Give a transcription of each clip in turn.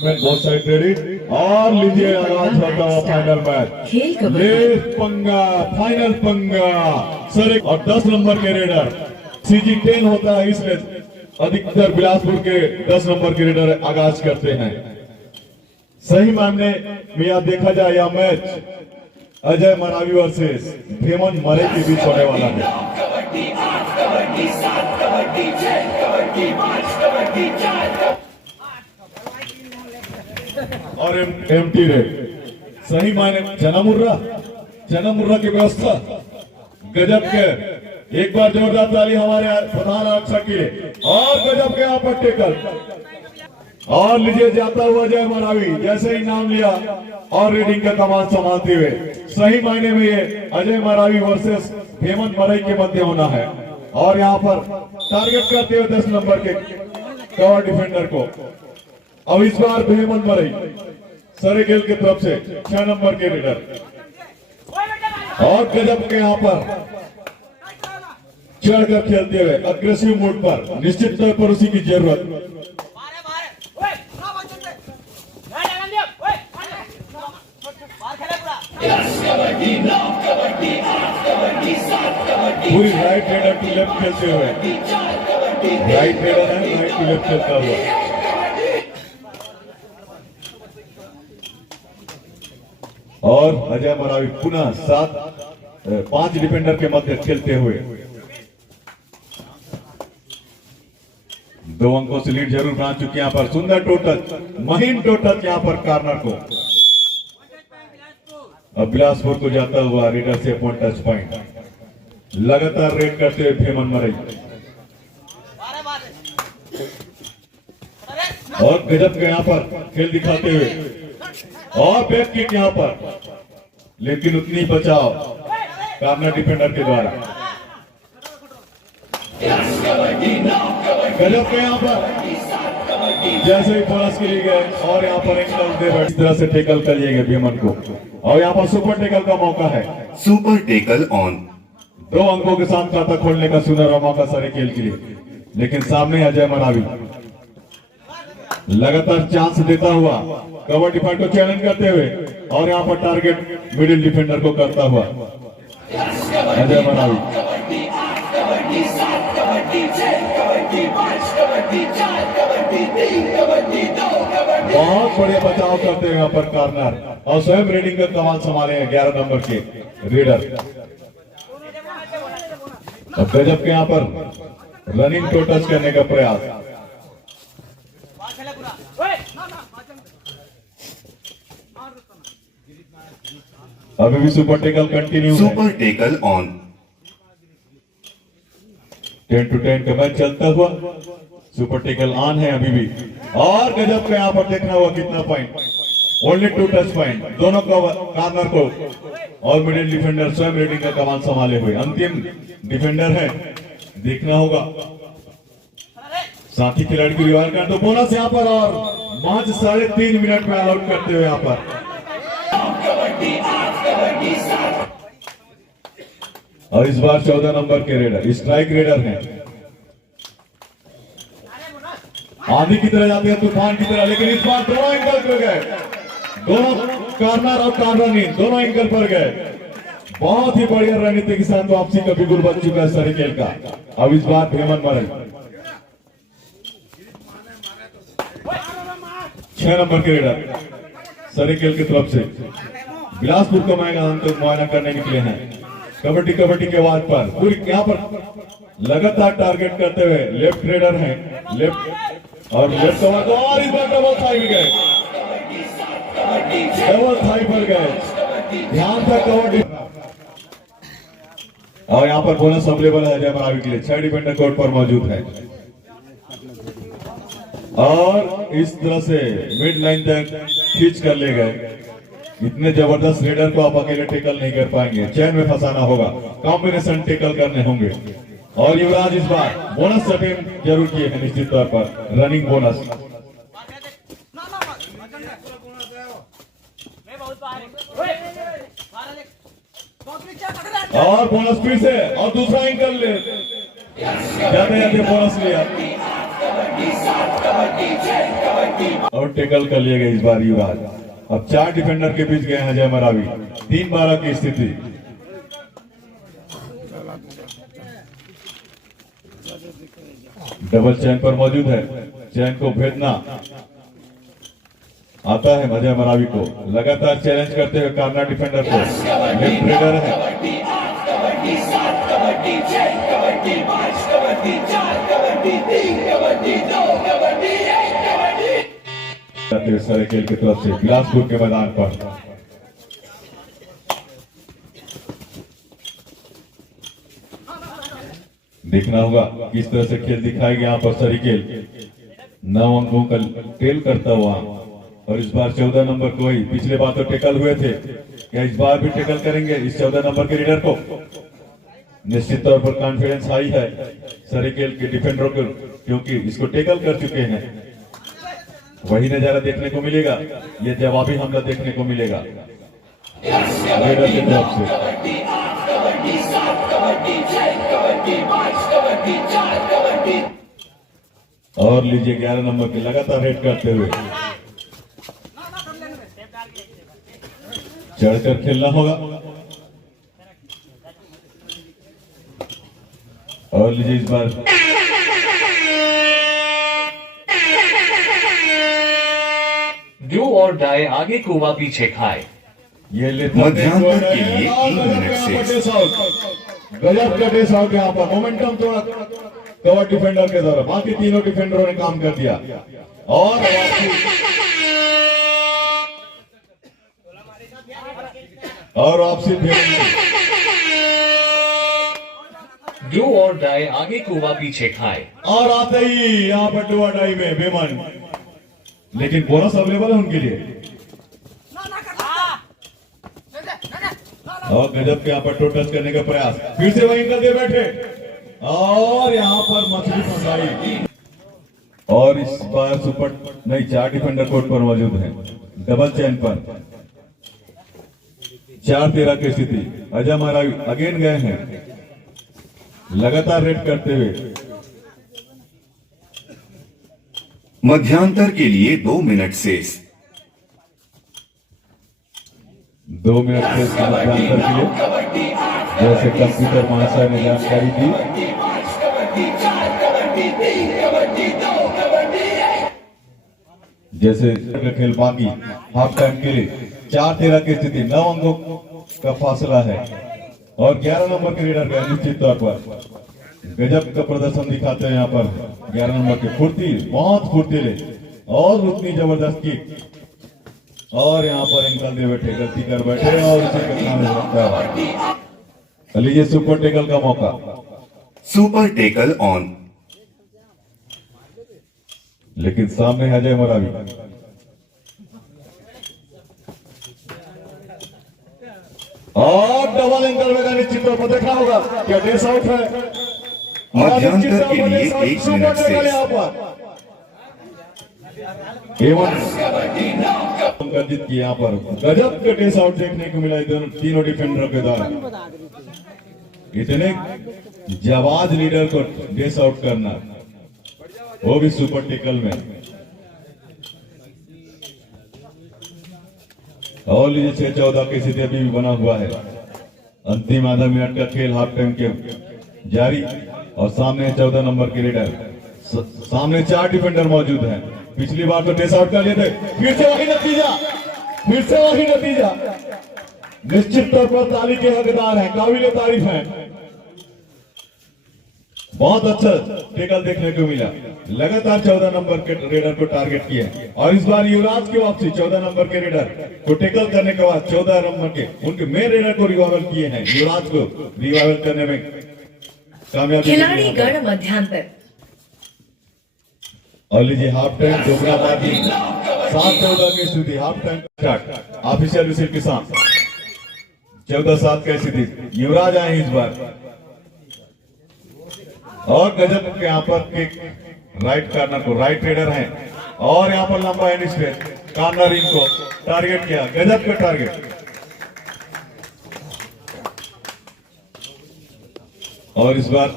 बहुत सारे क्रेडिट और लीजिए आगाज होता हुआ फाइनल मैच लेस पंगा फाइनल पंगा सर और 10 नंबर के रेडर सीजी 10 होता है इसलिए अधिकतर बिलासपुर के 10 नंबर के रेडर आगाज करते हैं। सही मामले में यह देखा जाए यह मैच अजय मरावी वर्सेस भेमन मरे के बीच होने वाला है। और एमटी रेड सही मायने चना मुर्रा की व्यवस्था गजब के। एक बार जोरदार ताली हमारे प्रधान आरक्षक के लिए और गजब के यहाँ पर टेकल और लीजिए जाता हुआ जय मरावी जैसे ही नाम लिया और रीडिंग का कमान संभालते हुए सही मायने में ये अजय मरावी वर्सेस हेमंत मरई के मध्य होना है। और यहाँ पर टारगेट करते हुए 10 नंबर के कवर डिफेंडर को अब इस बार हेमंत मरई सरेगेल की तरफ से 6 नंबर के लीडर और गजब के यहाँ पर चढ़कर खेलते हुए अग्रेसिव मोड पर निश्चित तौर पर उसी की जरूरत। पूरी राइट हेडर टू लेफ्ट खेलते हुए राइट हेडर है राइट टू लेफ्ट खेलता हुआ और अजय मरावी पुनः 5 डिफेंडर के मध्य खेलते हुए 2 अंकों से लीड जरूर बना चुके। यहाँ पर सुंदर टोटल महीन टोटल यहाँ पर कार्नर को अब बिलासपुर को जाता हुआ रेडर से पॉइंट टच पॉइंट लगातार रेड करते हुए भेमन मरई और गजब के यहाँ पर खेल दिखाते हुए और बैक किक यहाँ पर लेकिन उतनी बचाव कार्नर डिफेंडर के द्वारा गजब के यहाँ पर जैसे ही बोनस के लिए गए और यहाँ पर एंकल दे इस तरह से टेकल करिएगा भेमन को और यहाँ पर सुपर टेकल का मौका है। सुपर टेकल ऑन 2 अंकों के साथ खाता खोलने का सुनहरा मौका सारे खेल के लिए लेकिन सामने अजय मरावी लगातार चांस देता हुआ कवर डिफेंडर को चैलेंज करते हुए और यहाँ पर टारगेट मिडिल डिफेंडर को करता हुआ अजय मरावी बहुत बढ़िया बचाव करते हैं यहाँ पर कार्नर और स्वयं रेडिंग का कमाल संभाले हैं 11 नंबर के रेडर। अब गजब के यहाँ पर रनिंग टू टच करने का प्रयास अभी भी super tackle continue super tackle on 10 to 10 का मैच चलता हुआ सुपर टेकल ऑन है अभी भी और गजब का यहाँ पर देखना हुआ कितना पॉइंट ओनली 2 टच पॉइंट दोनों कार्नर को और मिडिल डिफेंडर स्वयं रेडिंग का कमान संभाले हुए अंतिम डिफेंडर है देखना होगा साथी खिलाड़ी की रिवाइव कर तो बोनस यहाँ पर और मैच 3.5 मिनट में आउट करते हुए यहाँ पर और इस बार 14 नंबर के रेडर स्ट्राइक रेडर हैं आंधी की तरह जाते हैं तूफान की तरह लेकिन इस बार दोनों एंगल पर गए दोनों कार्नर और कार्नर दोनों एंगल पर गए बहुत ही बढ़िया रणनीति के साथ वापसी का बिगुल बच चुका है सरीखेल का। अब इस बार भेमन मरई 6 नंबर के रेडर सरीखेल की तरफ से बिलासपुर को मैदान को मुआयना करने निकले हैं कबड्डी के आवाज पर पूरी यहाँ पर लगातार टारगेट करते हुए लेफ्ट रेडर हैं लेफ्ट और लेफ्ट और इस बार डबल थाई में गए डबल थाई पर गए ध्यान था कबड्डी और यहाँ पर बोनस अवेलेबल है अजय मरावी के लिए 6 डिफेंडर कोर्ट पर मौजूद है और इस तरह से मिड लाइन तक खींच कर ले गए। इतने जबरदस्त रेडर को आप अकेले टेकल नहीं कर पाएंगे चैन में फंसाना होगा कॉम्बिनेशन टेकल करने होंगे और युवराज इस बार बोनस अटेम्प्ट जरूर किए हैं निश्चित तौर पर रनिंग बोनस और बोनस फिर से और दूसरा एंगल ले जाते बोनस लिया और टेकल कर लिए गए इस बार युवराज। अब 4 डिफेंडर के बीच गए हैं अजय मरावी। 3-12 की स्थिति। डबल चैन पर मौजूद है। चैन को भेजना आता है अजय मरावी को। लगातार चैलेंज करते हुए कार्नर डिफेंडर को। लेफ्ट रेडर है। सरायकेल की तरफ से बिलासपुर के मैदान पर देखना होगा किस तरह से खेल दिखाएगा यहाँ पर सरायकेल। 9 अंकों का टेल करता हुआ और इस बार 14 नंबर को ही। पिछले बार तो टेकल हुए थे, क्या इस बार भी टेकल करेंगे इस 14 नंबर के लीडर को? निश्चित तौर पर कॉन्फिडेंस हाई है सरायकेल के डिफेंडरों को, क्योंकि इसको टेकल कर चुके हैं। वही नजारा देखने को मिलेगा, ये जवाबी हमला देखने को मिलेगा रेडर की तरफ से। और लीजिए 11 नंबर की लगातार रेड करते हुए चढ़कर खेलना होगा। और लीजिए इस बार डू और डाई, आगे कुआ पीछे खाए। ये मध्यांतर के लिए 3 मिनट से गजब का डेस आउट यहाँ पर। मोमेंटम थोड़ा कवर डिफेंडर के द्वारा, बाकी तीनों डिफेंडरों ने काम कर दिया। और वापसी डू और डाई, आगे कुआ पीछे खाए। और आते ही यहाँ पर डुआ डाई में बेमन, लेकिन बोनस अवेलेबल है उनके लिए। और गजब के यहाँ पर टोटस करने का प्रयास, फिर से वहीं कर दे बैठे और यहाँ पर मछली फंसाई। और इस बार सुपर नहीं, 4 डिफेंडर कोर्ट पर मौजूद हैं डबल चैन पर। 4-13 की स्थिति। अजय मरावी अगेन गए हैं लगातार रेड करते हुए। मध्यांतर के लिए 2 मिनट शेष। 2 मिनट से मध्यांतर के लिए, जैसे कंप्यूटर महाशय ने जानकारी दी। जैसे खेल बाकी हाफ टाइम के लिए 4-13 की स्थिति। 9 अंकों का फासला है और 11 नंबर के लीडर का निश्चित तौर पर गजब का प्रदर्शन दिखाते हैं यहाँ पर 11 नंबर के। फुर्ती, बहुत फुर्तीले और उतनी जबरदस्त किक। और यहाँ पर निकल दे बैठे, गलती कर बैठे और उसे कितना में लगता है। लीजिए सुपर टेकल का मौका। Super tackle on. लेकिन सामने है अजय मरावी। और डबल एंगल में निश्चित तौर पर देखा होगा क्या डेस आउट है। मध्यांतर के लिए 1 मिनट से यहाँ पर जीत की यहाँ पर गजब का डेस आउट देखने को मिला तीनों डिफेंडरों के द्वारा। इतने जाबाज लीडर को डेस आउट करना, वो भी सुपर टेकल में। और लीजिए 6-14 की स्थिति अभी भी बना हुआ है। अंतिम आधा मिनट का खेल हाफ टाइम के जारी और सामने 14 नंबर के लीडर। सामने 4 डिफेंडर मौजूद हैं। पिछली बार तो डेस आउट कर लिए थे, फिर से वही नतीजा, फिर से वही नतीजा। निश्चित तौर पर ताली के हकदार हैं, काबिल तारीफ हैं। बहुत अच्छा टेकल देखने को मिला। लगातार 14 नंबर के रेडर को टारगेट किया और इस बार युवराज की वापसी 14 नंबर के रेडर को टेकल करने के बाद 14 नंबर के उनके मेन रेडर को रिवाइवल किए हैं। युवराज को रिवाइवल करने में कामयाबी। खिलाड़ी गण मध्यांतर। और लीजिए हाफ टाइम दोगुना बाजी 7-14 की स्थिति। Half time start official whistle के साथ 14-7 की स्थिति। युवराज आए इस बार और गजब के यहाँ पर किक राइट कॉर्नर को, राइट रेडर हैं और यहाँ पर लंबा एंड स्ट्रेट कॉर्नर इनको टारगेट किया। गजब का टारगेट। और इस बार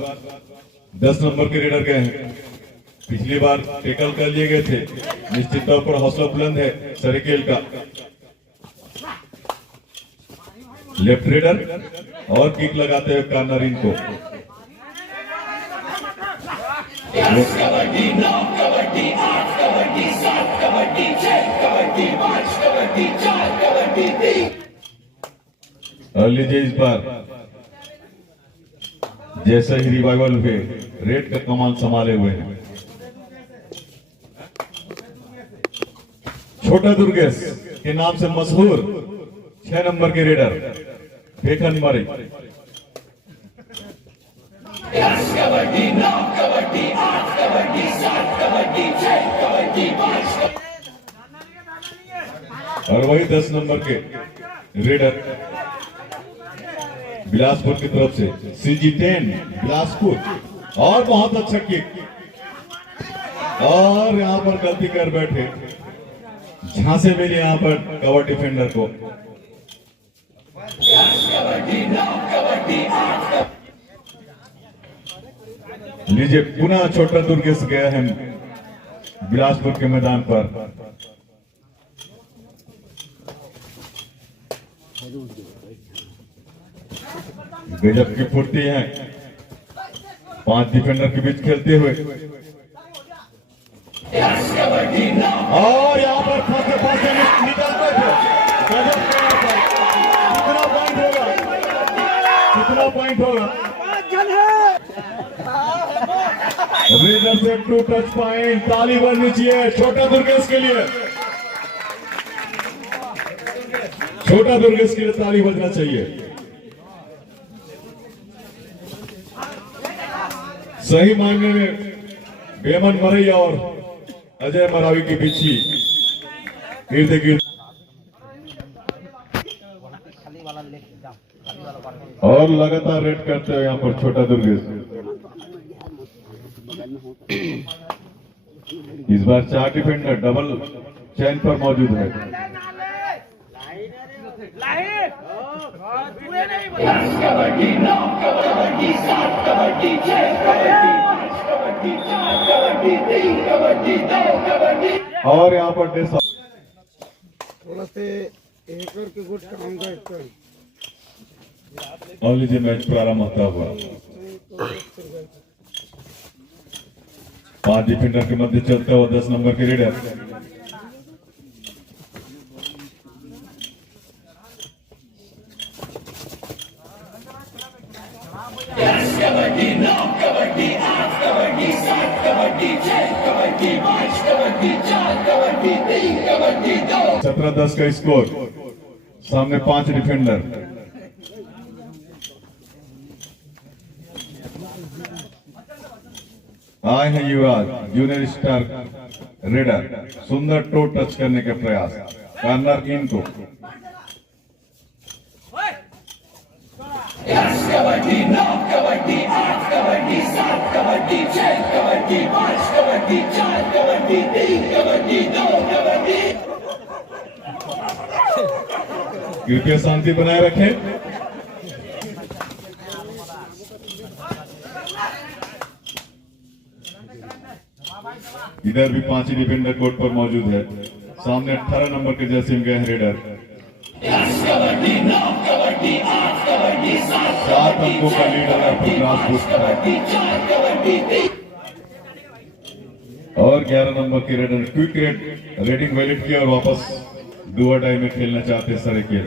10 नंबर के रेडर गए हैं। पिछली बार टेकल कर लिए गए थे। निश्चित तौर पर हौसला बुलंद है सरेकेल का। लेफ्ट रेडर और किक लगाते हुए कॉर्नर इनको। अर्ली जे इस बार जैसे ही रिवाइवल हुए रेड का कमान संभाले हुए हैं। छोटा दुर्गेश के नाम से मशहूर 6 नंबर के रेडर फेखन मरे। और वही 10 नंबर के रेडर बिलासपुर की तरफ से CG10 बिलासपुर। और बहुत अच्छा किक। और यहां पर गलती कर बैठे, झांसे मिले यहां पर कवर डिफेंडर को। लीजिए पुनः छोटा दुर्गेश गया है बिलासपुर के मैदान पर। गजब की फुर्ती है 5 डिफेंडर के बीच खेलते हुए। और यहाँ पर फंसे फंसे निकलते थे। गजब कितना पॉइंट होगा, कितना पॉइंट होगा। रेडर से 2 टच पॉइंट। ताली बजनी चाहिए छोटा दुर्गेश के लिए। छोटा दुर्गेश के लिए ताली बजना चाहिए। सही मायने में बेमन मरैया और अजय मरावी के बीच ही गिरते गिरते और लगातार रेड करते हुए यहाँ पर छोटा दुर्गेश। इस बार 4 डिफेंडर डबल चैन पर मौजूद है। और यहाँ पर थोड़ा से एक के गुट काम करते हैं। और लीजिए मैच प्रारंभ होता हुआ 5 डिफेंडर के मध्य चलता हुआ 10 नंबर के रेडर। सत्रह 10 का स्कोर। सामने 5 डिफेंडर। आए हैं युवराज जूनियर स्टार रेडर। सुंदर टो टच करने के प्रयास। कॉर्नर इनको। कृपया शांति बनाए रखें। इधर भी 5 डिफेंडर कोर्ट पर मौजूद है। सामने 18 नंबर के जैसे गए हैं रेडर। 7 अंकों का लीडर है और 11 नंबर के रेडर क्विक रेटिंग वैलिड किया और वापस डू और डाई में खेलना चाहते हैं सरेकेल।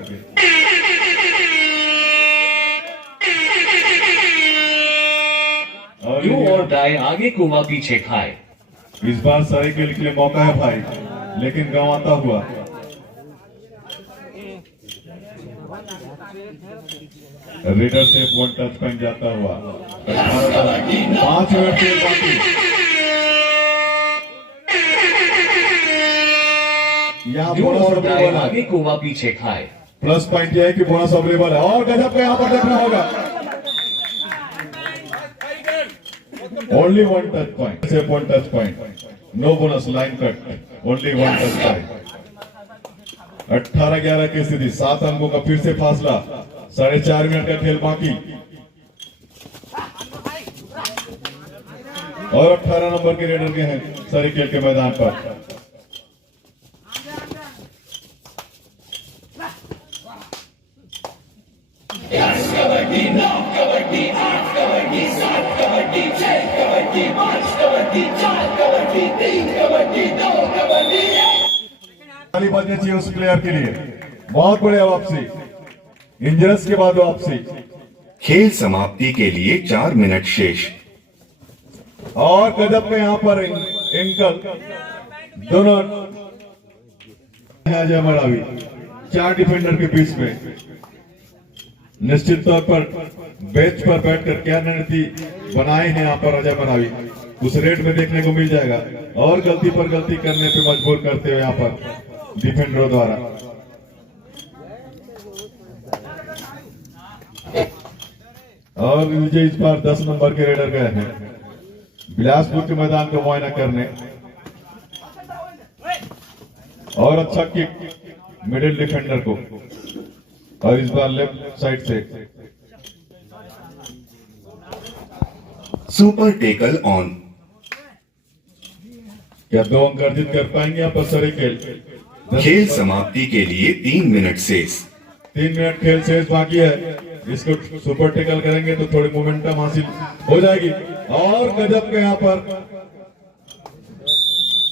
डू और डाई आगे कुआ पीछे खाए। इस बार सरेकेल के लिए मौका है भाई, लेकिन गंवाता हुआ। रेडर से 1 टच पॉइंट जाता हुआ। 5 मिनट के बाकी। यहाँ डू बोनस और डाई अवेलेबल है। आगे कुआ पीछे खाए। प्लस पॉइंट यह है कि बोनस अवेलेबल है और गजब का यहाँ पर देखना होगा। ओनली 1 टच पॉइंट से 1 touch point. No bonus line cut. Only 1 touch point. 18-11 की स्थिति। 7 अंकों का फिर से फासला। 4.5 मिनट का खेल बाकी। और 18 नंबर के रेडर के हैं सरीखेल के मैदान पर। ताली बजनी चाहिए उस प्लेयर के लिए। बहुत बढ़िया वापसी, इंजर्स के बाद वापसी। खेल समाप्ति के लिए 4 मिनट शेष। और गजब के यहाँ पर एंकल दोनों अजय मरावी 4 डिफेंडर के बीच में। निश्चित तौर पर बेंच पर बैठकर क्या रणनीति बनाए हैं यहाँ पर अजय मरावी, उस रेट में देखने को मिल जाएगा। और गलती पर गलती करने पे मजबूर करते हुए यहाँ पर डिफेंडरों द्वारा। और विजय इस बार 10 नंबर के रेडर गए हैं बिलासपुर के मैदान को मुआयना करने। और अच्छा किक मिडिल डिफेंडर को, और इस बार लेफ्ट साइड से। Super tackle on. क्या 2 अंक अर्जित कर पाएंगे यहाँ पर सरीखेल? खेल समाप्ति के लिए 3 मिनट शेष। 3 मिनट खेल शेष बाकी है। इसको सुपर टेकल करेंगे तो थोड़ी मोमेंटम हासिल हो जाएगी। और गजब के यहाँ पर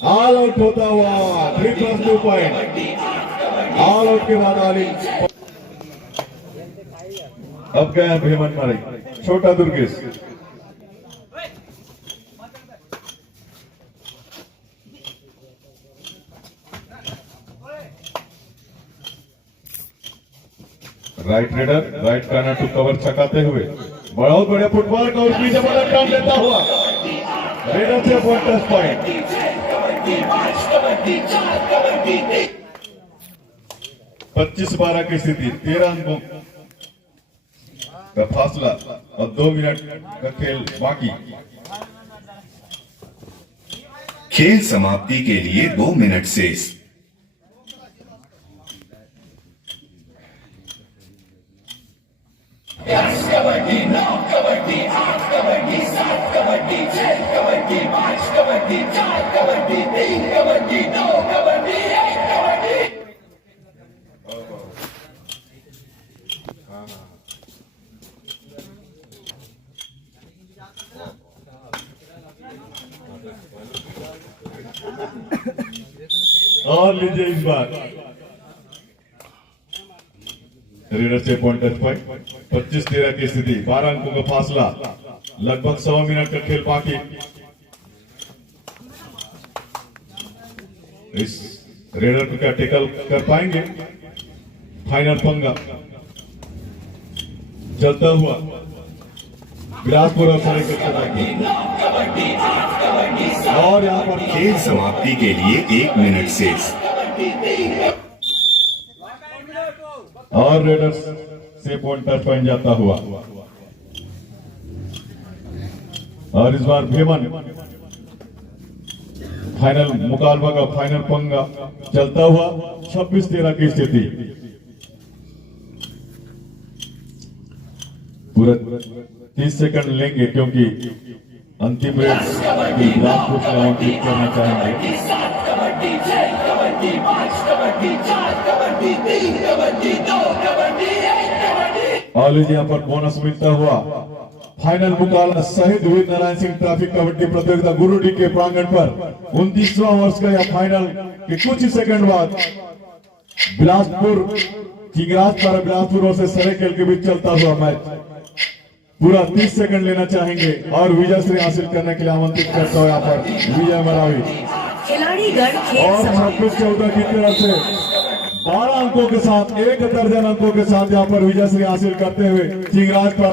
ऑल आउट होता हुआ 3+2 पॉइंट। ऑल आउट के बाद आली अब गया भीमन मारी, छोटा Durgesh. Right raider right corner to cover छकाते हुए बहुत बढ़िया फुटबॉल का और पीछे बड़ा टर्न लेता हुआ रेडर से बोनस पॉइंट। 25-12 की स्थिति, 13 अंकों का फासला और 2 मिनट का खेल बाकी। खेल समाप्ति के लिए 2 मिनट शेष। और लीजिए इस बार रेडर से पॉइंट 25-13 की स्थिति, 12 अंकों का फासला, लगभग 100 मिनट का खेल बाकी। इस रेडर को क्या टेकल कर पाएंगे? फाइनल पंगा चलता हुआ बिलासपुर और और यहाँ पर खेल समाप्ति के लिए 1 मिनट शेष। और रेडर्स से पॉइंटर बन जाता हुआ। और इस बार भीमन फाइनल मुकाबला का फाइनल पंगा चलता हुआ 26-13 की स्थिति। पूरा 30 सेकंड लेंगे क्योंकि अंतिम रेड बिलासपुर से आमंत्रित करना चाहेंगे। और यहाँ पर बोनस मिलता हुआ फाइनल मुकाबला शहीद वीर नारायण सिंह ट्रॉफी कबड्डी प्रतियोगिता गुरुडी के प्रांगण पर 29वां वर्ष का यह फाइनल के कुछ ही सेकंड बाद बिलासपुर चिंगराज पर बिलासपुर और से सरेखेल के बीच चलता हुआ मैच पूरा 30 सेकंड लेना चाहेंगे और विजय श्री हासिल करने के लिए आमंत्रित करता हुआ यहाँ पर विजय मरावी। और 26-14 की तरफ से 12 अंकों के साथ 1 दर्जन अंकों के साथ यहाँ पर विजय श्री हासिल करते हुए चिंगराज पर